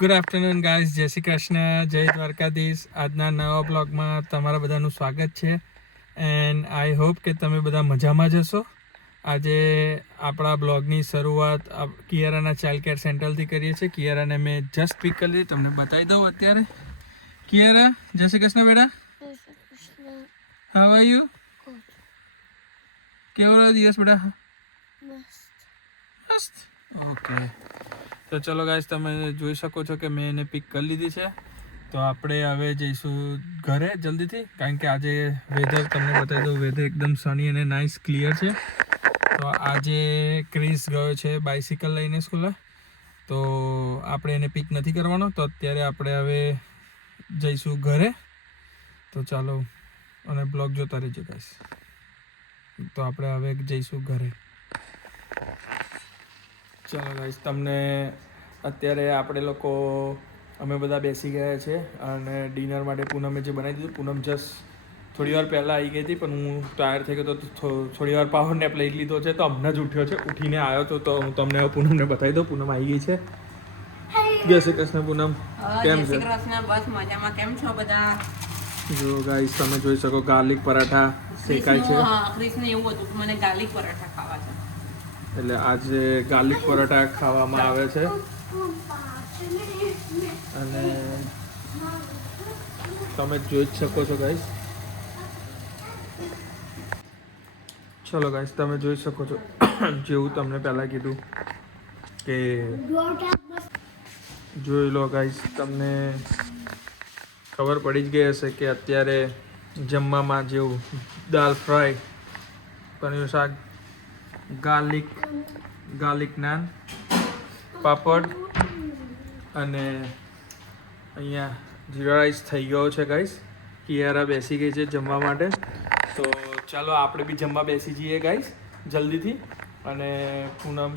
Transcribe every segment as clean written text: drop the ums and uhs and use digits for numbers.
Good afternoon guys, જય શ્રી કૃષ્ણ, જય દ્વારકાધીશ. આજના નવા બ્લોગમાં તમારા બધાનું સ્વાગત છે એન્ડ આઈ હોપ કે તમે બધા મજામાં જ હશો. આજે આપણા બ્લોગની શરૂઆત કિયારાના ચાઇલ્ડ કેર સેન્ટરથી કરીએ છીએ. કિયારાને મેં જસ્ટ પિક કરી દીધી, તમને બતાવી દઉં અત્યારે. કિયારા, જય શ્રી કૃષ્ણ બેટા. How are you? કેવો રહ્યો દિવસ બેટા? મસ્ત. ઓકે, તો ચલો ગાઈસ, તમે જોઈ શકો છો કે મેં એને પિક કરી લીધી છે. તો આપણે હવે જઈશું ઘરે જલ્દીથી, કારણ કે આજે વેધર તમને બતાવી દઉં, વેધર એકદમ સની અને નાઇસ ક્લિયર છે. તો આજે ક્રિસ ગયો છે બાઇસિકલ લઈને સ્કૂલે, તો આપણે એને પિક નથી કરવાનો. તો અત્યારે આપણે હવે જઈશું ઘરે. તો ચાલો, અને બ્લોગ જોતા રહેજો ગાઈસ. તો આપણે હવે જઈશું ઘરે. ચલો ગાઈસ, તમને અત્યારે આપણે લોકો અમે બધા બેસી ગયા છે અને ડિનર માટે પૂનમે જે બનાવી દીધું. પૂનમ જસ્ટ થોડી વાર પહેલાં આવી ગઈ હતી, પણ હું ટાયર થઈ ગયો તો થોડી વાર પાવર નેપ લઈ લીધો છે. તો હમણાં જ ઉઠ્યો છે, ઉઠીને આવ્યો તો હું તમને પૂનમને બતાવી દઉં. પૂનમ આવી ગઈ છે. જય શ્રી કૃષ્ણ પૂનમ, કેમ છે? બસ મજામાં. કેમ છો બધા? જો ગાઈસ, તમે જોઈ શકો ગાર્લિક પરાઠા શેકાય છે. ક્રિસને એવું હતું કે મને ગાર્લિક પરાઠા ખાવા છે, એટલે આજે ગાર્લિક પરાઠા ખાવામાં આવે છે. અને તમે જોઈ જ શકો છો ગાઈસ. ચલો ગાઈસ, તમે જોઈ શકો છો જેવું તમને પહેલાં કીધું કે જોઈ લો ગાઈસ. તમને ખબર પડી જ ગઈ હશે કે અત્યારે જમવામાં જેવું દાલ ફ્રાય, પનીર શાક, ગાર્લિક નાન, પાપડ અને અહીંયા જીરા રાઈસ થઈ ગયો છે ગાઈસ. કિયારા બેસી ગઈ છે જમવા માટે. તો ચાલો આપણે બી જમવા બેસી જઈએ ગાઈસ જલ્દીથી. અને પૂનમ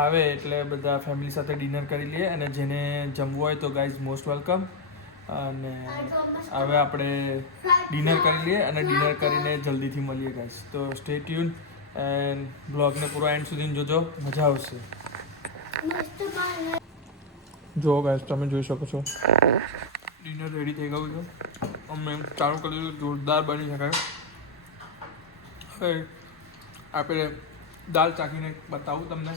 આવે એટલે બધા ફેમિલી સાથે ડિનર કરી લઈએ. અને જેને જમવું હોય તો ગાઈસ મોસ્ટ વેલકમ. અને હવે આપણે ડિનર કરી લઈએ અને ડિનર કરીને જલ્દીથી મળીએ ગાઈસ. તો સ્ટે ટ્યુન એન્ડ બ્લોગને પૂરો એન્ડ સુધી જોજો, મજા આવશે. જો ગાઈસ, તમે જોઈ શકો છો ડિનર રેડી થઈ ગયું છે. અમે ચાલુ કરી દીધું, જોરદાર બની શકાય. હવે આપણે દાલ ચાખીને બતાવું તમને.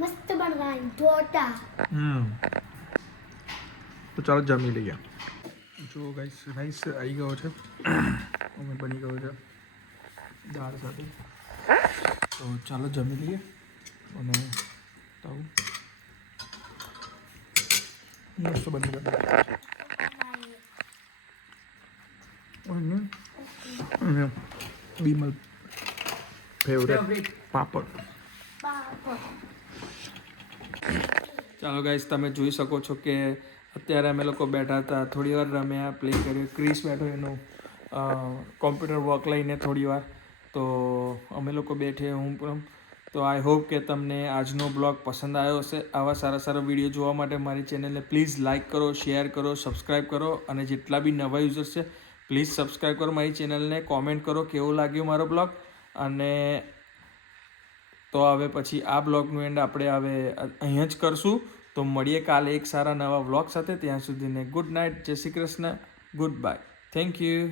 મસ્ત બનાવી જોરદાર. તો ચાલો જમી લઈએ. જો ગાઈસ, રાઈસ આવી ગયો છે, અમે બની ગયો છે દાળ સાથે. તો ચાલો જમી લઈએ. અને તાવું મસ્ત બની ગયો. અને બીમલ ફેવરેટ પાપડ. ચાલો ગાઈસ, તમે જોઈ શકો છો કે અત્યારે અમે લોકો બેઠા હતા, થોડી વાર રમ્યા, પ્લે કર્યું. ક્રિસ બેઠો એનું કોમ્પ્યુટર વર્ક લઈને થોડી વાર. તો અમે લોકો બેઠે, હું પણ. તો આઈ હોપ કે તમને આજનો બ્લોગ પસંદ આવ્યો હશે. આવા સારા સારા વિડીયો જોવા માટે મારી ચેનલને પ્લીઝ લાઇક કરો, શેર કરો, સબસ્ક્રાઈબ કરો. અને જેટલા બી નવા યુઝર્સ છે પ્લીઝ સબસ્ક્રાઈબ કરો મારી ચેનલને. કોમેન્ટ કરો કેવો લાગ્યો મારો બ્લોગ. અને તો હવે પછી આ બ્લોગનું એન્ડ આપણે હવે અહીંયા જ કરશું. તો મળીએ કાલે એક સારા નવા વ્લોગ સાથે. ત્યાં સુધીને ગુડ નાઇટ, જય Shri Krishna, good bye, thank you.